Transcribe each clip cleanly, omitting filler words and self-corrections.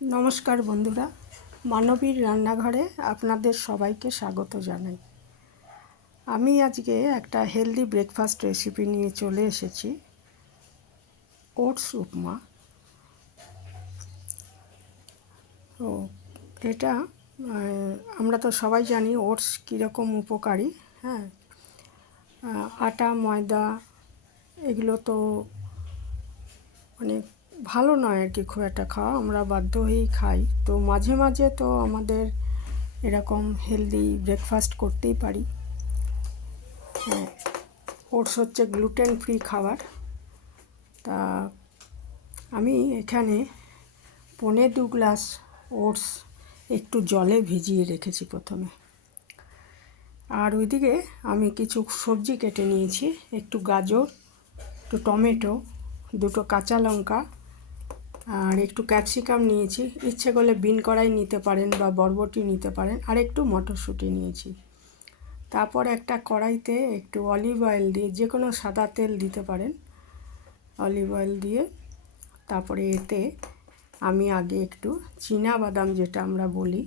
নমস্কার বন্ধুরা, মানবীর রান্নাঘরে আপনাদের সবাইকে স্বাগত জানাই। আমি আজকে একটা হেলদি ব্রেকফাস্ট রেসিপি নিয়ে চলে এসেছি, ওটস উপমা। তো এটা আমরা তো সবাই জানি ওটস কীরকম উপকারী। হ্যাঁ, আটা ময়দা এগুলো তো মানে ভালো নয় আর কি, খুব একটা খাওয়া, আমরা বাধ্য হয়েই খাই। তো মাঝে মাঝে তো আমাদের এরকম হেলদি ব্রেকফাস্ট করতেই পারি। ওটস হচ্ছে গ্লুটেন ফ্রি খাবার। তা আমি এখানে 1.25 গ্লাস ওটস একটু জলে ভিজিয়ে রেখেছি প্রথমে। আর ওইদিকে আমি কিছু সবজি কেটে নিয়েছি, একটু গাজর, একটু টমেটো, 2টো কাঁচা লঙ্কা আর একটু ক্যাপসিকাম নিয়েছি। ইচ্ছে করলে বিন কড়াই নিতে পারেন বা বরবটি নিতে পারেন, আর একটু মটরশুঁটি নিয়েছি। তারপর একটা কড়াইতে একটু অলিভ অয়েল দিয়ে, যে কোনো সাদা তেল দিতে পারেন, অলিভ অয়েল দিয়ে তারপরে এতে আমি আগে একটু বাদাম, যেটা আমরা বলি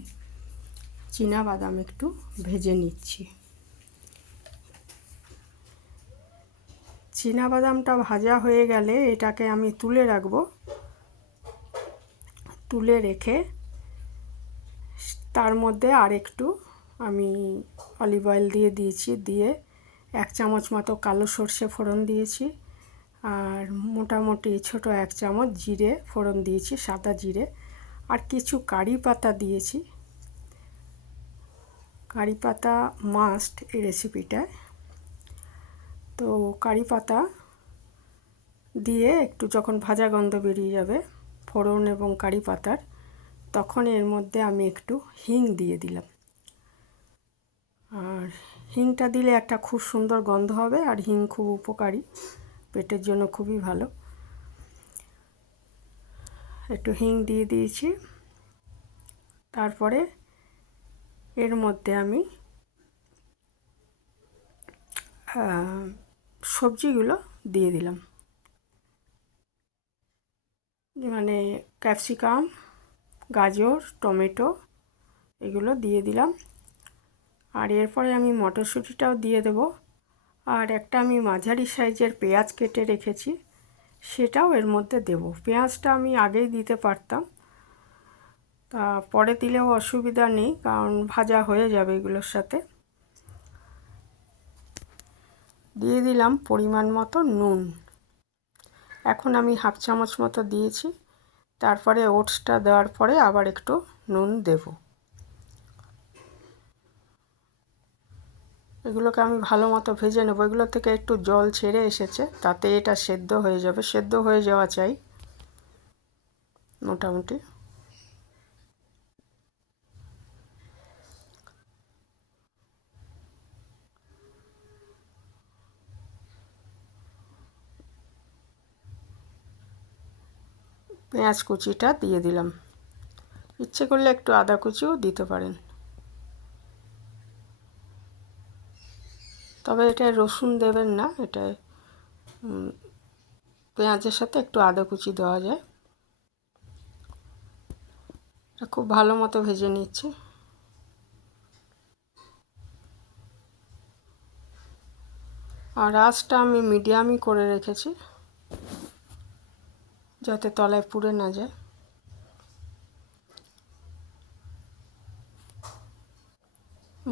বাদাম, একটু ভেজে নিচ্ছি। বাদামটা ভাজা হয়ে গেলে এটাকে আমি তুলে রাখবো। তুলে রেখে তার মধ্যে আর একটু আমি অলিভ অয়েল দিয়ে দিয়েছি, দিয়ে 1 চামচ মতো কালো সর্ষে ফোড়ন দিয়েছি, আর মোটামুটি ছোট 1 চামচ জিরে ফোড়ন দিয়েছি, সাদা জিরে, আর কিছু কারি পাতা দিয়েছি। কারি পাতা মাস্ট এই রেসিপিটায়। তো কারি পাতা দিয়ে একটু যখন ভাজা গন্ধ বেরিয়ে যাবে ফোড়ন এবং কারি পাতার, তখন এর মধ্যে আমি একটু হিং দিয়ে দিলাম। আর হিংটা দিলে একটা খুব সুন্দর গন্ধ হবে, আর হিং খুব উপকারী, পেটের জন্য খুবই ভালো। একটু হিং দিয়ে দিয়েছি। তারপরে এর মধ্যে আমি সবজিগুলো দিয়ে দিলাম, মানে ক্যাপসিকাম, গাজর, টমেটো এগুলো দিয়ে দিলাম। আর এরপরে আমি মটরশুঁটিটাও দিয়ে দেব। আর একটা আমি মাঝারি সাইজের পেঁয়াজ কেটে রেখেছি, সেটাও এর মধ্যে দেব। পেঁয়াজটা আমি আগেই দিতে পারতাম, তা পরে দিলেও অসুবিধা নেই, কারণ ভাজা হয়ে যাবে এগুলোর সাথে। দিয়ে দিলাম পরিমাণ মতো নুন। এখন আমি 1/2 চামচ মতো দিয়েছি। তারপরে ওটসটা দেওয়ার পরে আবার একটু নুন দেব। এগুলোকে আমি ভালো মতো ভেজে নেব। এগুলো থেকে একটু জল ছেড়ে এসেছে, তাতে এটা সেদ্ধ হয়ে যাবে, সেদ্ধ হয়ে যাওয়া চাই মোটামুটি। পেঁয়াজ কুচিটা দিয়ে দিলাম, ইচ্ছে করলে একটু আদা কুচিও দিতে পারেন, তবে এটায় রসুন দেবেন না, এটায় পেঁয়াজের সাথে একটু আদা কুচি দেওয়া যায়। এটা খুব ভালো মতো ভেজে নিচ্ছি। আর আঁচটা আমি মিডিয়ামই করে রেখেছি, যাতে তলায় পুড়ে না যায়।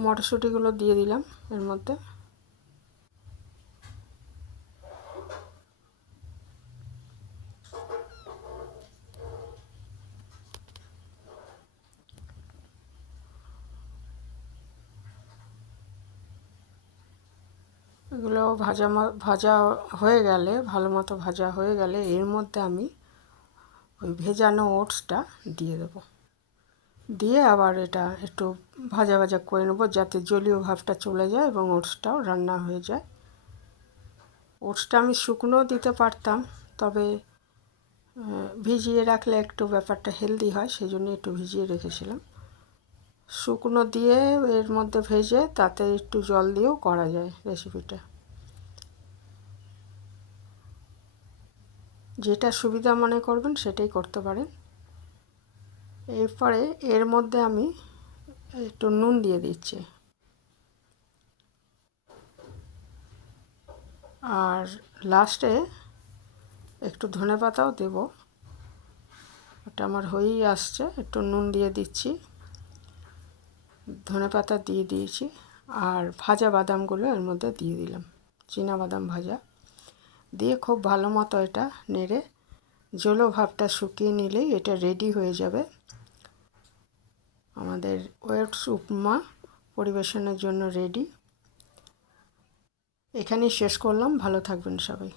মটরশুঁটিগুলো দিয়ে দিলাম এর মধ্যে। এগুলো ভাজা হয়ে গেলে, ভালো মতো ভাজা হয়ে গেলে, এর মধ্যে আমি ওই ভেজানো ওটসটা দিয়ে দেবো। দিয়ে আবার এটা একটু ভাজা ভাজা করে নেবো, যাতে জলীয় ভাবটা চলে যায় এবং ওটসটাও রান্না হয়ে যায়। ওটসটা আমি শুকনোও দিতে পারতাম, তবে ভিজিয়ে রাখলে একটু ব্যাপারটা হেলদি হয়, সেই জন্য একটু ভিজিয়ে রেখেছিলাম। শুকনো দিয়ে এর মধ্যে ভেজে তাতে একটু জল দিয়েও করা যায় রেসিপিটা। যেটা সুবিধা মনে করবেন সেটাই করতে পারেন। এরপরে এর মধ্যে আমি একটু নুন দিয়ে দিচ্ছি, আর লাস্টে একটু ধনেপাতাও দেব। ওটা আমার হয়েই আসছে, একটু নুন দিয়ে দিচ্ছি, ধনেপাতা দিয়ে দিয়েছি, আর ভাজা বাদামগুলো এর মধ্যে দিয়ে দিলাম, চীনা বাদাম ভাজা দিয়ে খুব ভালো মতো এটা নেড়ে জলো ভাবটা শুকিয়ে নিলেই এটা রেডি হয়ে যাবে আমাদের ওটস উপমা পরিবেশনের জন্য রেডি। এখানেই শেষ করলাম, ভালো থাকবেন সবাই।